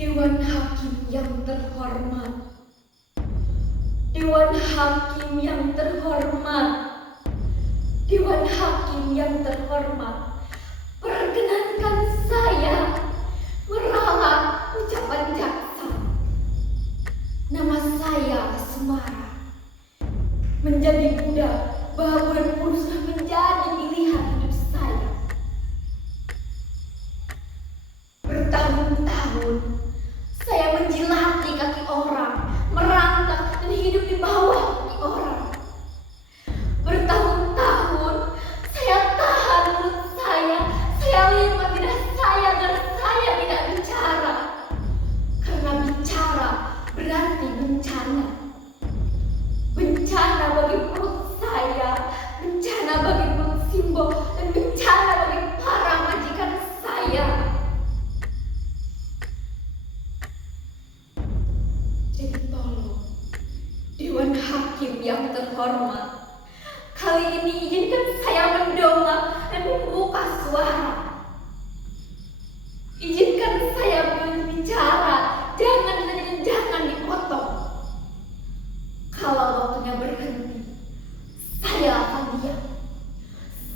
Dewan Hakim yang terhormat, Dewan Hakim yang terhormat, Dewan Hakim yang terhormat, perkenankan saya meralat ucapan jaksa. Nama saya Semara. Menjadi budak Babon pun sudah menjadi pilihan hidup saya. Bertahun-tahun saya menjilati kaki orang, merangkak dan hidup di bawah kaki orang. Bertahun-tahun saya tahan mulut saya lipat lidah saya agar saya tidak bicara. Karena bicara berarti bencana. Bencana bagi perut saya, bencana bagi perut Simbo, dan bencana bagi para majikan saya. Jadi tolong, Dewan Hakim yang terhormat, kali ini izinkan saya mendongak dan membuka suara. Izinkan saya berbicara, jangan dipotong. Kalau waktunya berhenti, saya akan diam.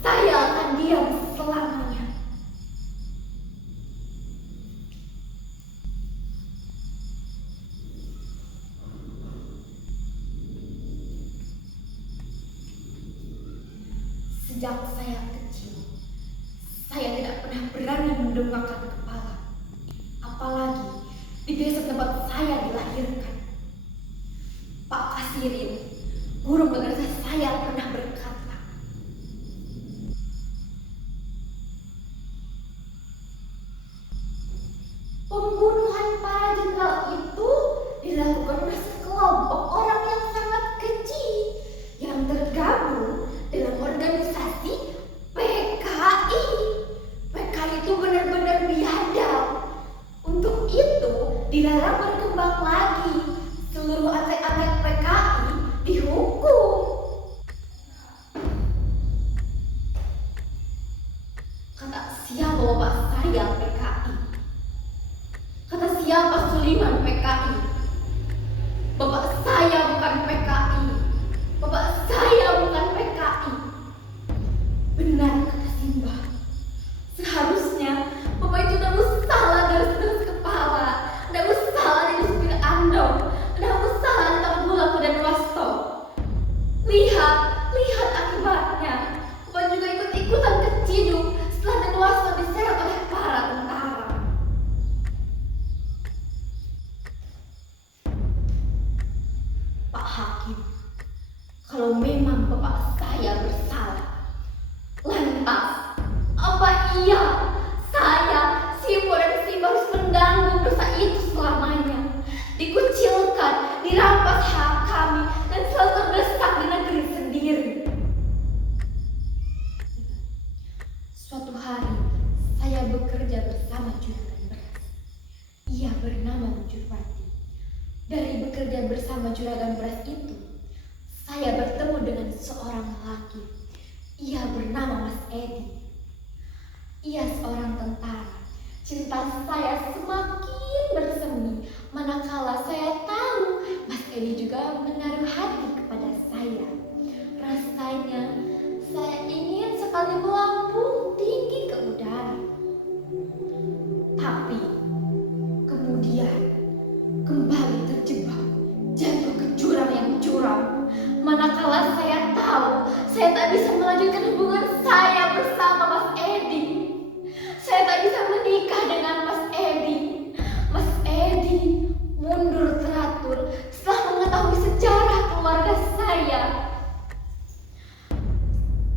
Saya akan diam selamanya. Sejak saya kecil, saya tidak pernah berani mendongakkan kepala. Apalagi di desa tempat saya dilahirkan. Pak Kasirin, guru madrasah saya pernah berkata, pembunuhan para jenderal itu dilakukan oleh sekelompok orang yang sangat kecil yang tergabung dalam organisasi PKI. PKI itu benar-benar biadab. Untuk itu dilarang berkembang lagi. Seluruh atlet-atlet PKI dihukum. Kata siapa bapak saya PKI? Kata siapa Suliman PKI? Bapak saya bukan PKI. Bapak saya bukan PKI. Benar kata Simba. Seharusnya bapak itu tidak usah garis-garis kepala, tidak usah jadi supir andong, tidak usah antar Bulaku dan Wasto. Lihat akibatnya. Bapak juga ikut-ikutan keciduk setelah dan Wasto diseret oleh para tentara. Pak Hakim, kalau memang bapak saya bersalah, lantas apa iya saya, Simbo dan Simba harus menanggung dosa itu selamanya? Dikucilkan, dirampas hak kami, dan selalu terdesak di negeri sendiri. Suatu hari, saya bekerja bersama juragan beras. Ia bernama Mujurwati. Dari bekerja bersama juragan beras itu, saya bertemu dengan seorang lelaki. Ia bernama Mas Edi. Ia seorang tentara. Cinta saya semakin bersemi manakala saya tahu Mas Edi juga menaruh hati kepada saya. Rasanya saya ingin sekali melambung tinggi ke udara. Tapi kemudian kembali terjebak, jatuh ke jurang yang curam. Manakala saya tahu saya tak bisa melanjutkan hubungan saya bersama Mas Edi. Saya tak bisa menikah dengan Mas Edi. Mas Edi mundur teratur setelah mengetahui sejarah keluarga saya.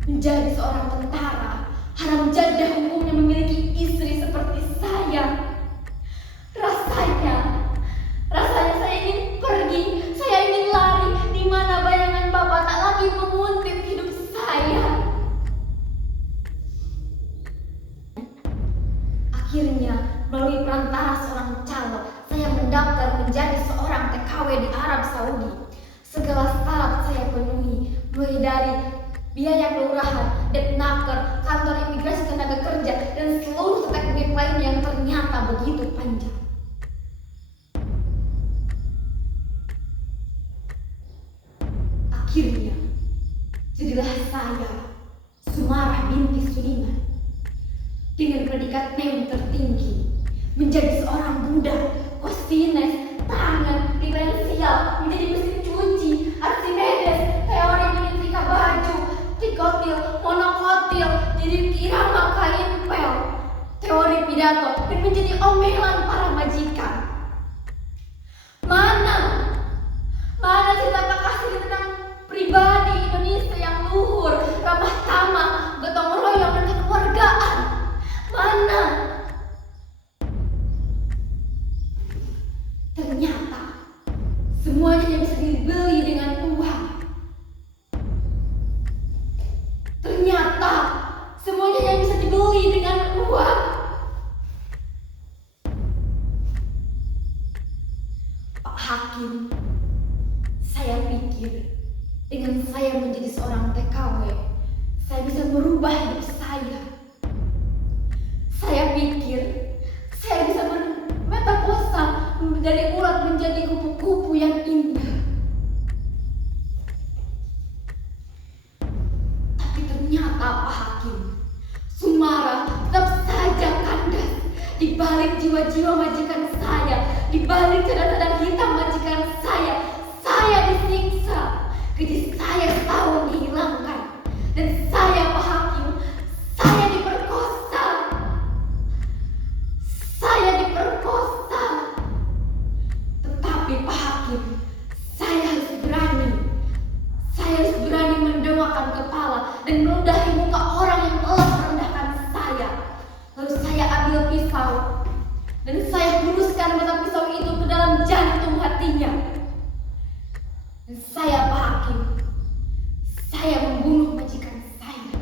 Menjadi seorang tentara, haram jadah umumnya memiliki istri seperti saya. Rasanya saya ingin pergi, saya ingin lari, di mana bayangan Bapak tak lagi menguntit hidup saya. Akhirnya, melalui perantara seorang calon, saya mendaftar menjadi seorang TKW di Arab Saudi. Segala syarat saya penuhi, mulai dari biaya kelurahan, Depnaker, kantor imigrasi tenaga kerja, dan seluruh teknik lain yang ternyata begitu panjang. Akhirnya, jadilah saya, Sumarah binti Suliman, dengan predikat NEM tertinggi, menjadi seorang budak, kosines, tangan, diferensial, menjadi mesin cuci, Archimedes, teori geometrika baju, trikotil, monokotil, jadi irama kain pel, teori pidato, dan menjadi omelan para majikan. Mana cerita kasih tentang pribadi Indonesia yang luhur, ramah tamah, gotong royong, dan kekeluargaan? Mana? Ternyata semuanya yang bisa dibeli dengan uang. Ternyata semuanya yang bisa dibeli dengan uang. Pak Hakim, saya pikir dengan saya menjadi seorang TKW, saya bisa merubah hidup saya. Saya pikir saya bisa bermetafosa dari ulat menjadi kupu-kupu yang indah. Tapi ternyata Pak Hakim, Sumarah tetap saja kandas di balik jiwa-jiwa majikan saya, di balik cadar-cadar hitam majikan saya. Saya disiksa, gaji saya setahun dihilangkan, dan saya Pak Hakim, saya diperkosa. Saya diperkosa. Tetapi Pak Hakim, saya harus berani. Saya harus berani mendongakkan kepala dan meludahi muka orang yang telah merendahkan saya. Lalu saya ambil pisau dan saya huruskan mata pisau itu ke dalam jantung hatinya. Dan saya Pak Hakim, saya membunuh majikan saya.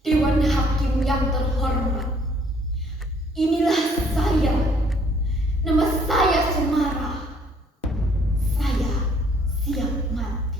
Dewan Hakim yang terhormat, inilah saya. Nama saya Sumarah. Saya siap mati.